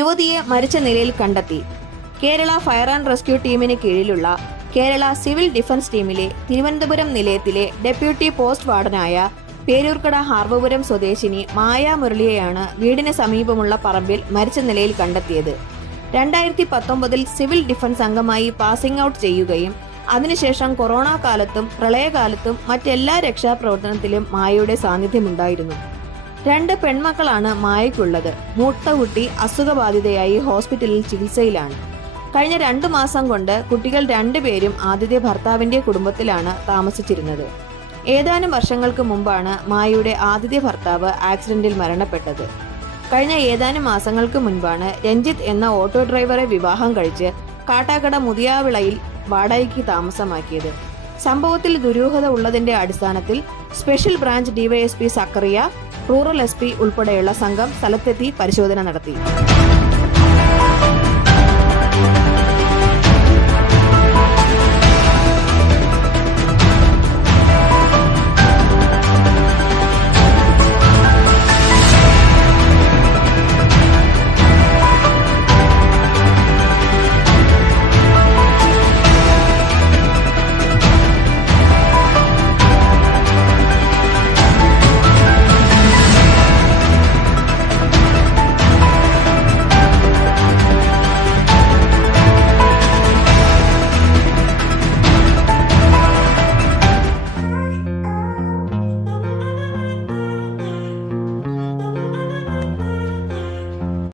യുവതിയെ മരിച്ച നിലയിൽ കണ്ടെത്തി. കേരള ഫയർ ആൻഡ് റെസ്ക്യൂ ടീമിന് കീഴിലുള്ള കേരള സിവിൽ ഡിഫൻസ് ടീമിലെ തിരുവനന്തപുരം നിലയത്തിലെ ഡെപ്യൂട്ടി പോസ്റ്റ് വാർഡനായ പേരൂർക്കട ഹാർബപുരം സ്വദേശിനി മായ മുരളിയെയാണ് വീടിന് സമീപമുള്ള പറമ്പിൽ മരിച്ച നിലയിൽ കണ്ടെത്തിയത്. 2019 സിവിൽ ഡിഫൻസ് അംഗമായി പാസിംഗ് ഔട്ട് ചെയ്യുകയും അതിനുശേഷം കൊറോണ കാലത്തും പ്രളയകാലത്തും മറ്റെല്ലാ രക്ഷാപ്രവർത്തനത്തിലും മായയുടെ സാന്നിധ്യമുണ്ടായിരുന്നു. 2 പെൺമക്കളാണ് മായയ്ക്കുള്ളത്. മൂത്ത കുട്ടി അസുഖബാധിതയായി ഹോസ്പിറ്റലിൽ ചികിത്സയിലാണ്. കഴിഞ്ഞ 2 മാസം കൊണ്ട് കുട്ടികൾ 2 പേരും ആദ്യത്തെ ഭർത്താവിന്റെ കുടുംബത്തിലാണ് താമസിച്ചിരുന്നത്. ഏതാനും വർഷങ്ങൾക്ക് മുമ്പാണ് മായയുടെ ആദ്യത്തെ ഭർത്താവ് ആക്സിഡന്റിൽ മരണപ്പെട്ടത്. കഴിഞ്ഞ ഏതാനും മാസങ്ങൾക്ക് മുൻപാണ് രഞ്ജിത്ത് എന്ന ഓട്ടോ ഡ്രൈവറെ വിവാഹം കഴിച്ച് കാട്ടാക്കട മുതിയാവിളയിൽ വാടകയ്ക്ക് താമസമാക്കിയത്. സംഭവത്തിൽ ദുരൂഹത ഉള്ളതിന്റെ അടിസ്ഥാനത്തിൽ special branch DYSP Zakariya, rural SP ഉൾപ്പെടെയുള്ള സംഘം സ്ഥലത്തെത്തി പരിശോധന നടത്തി.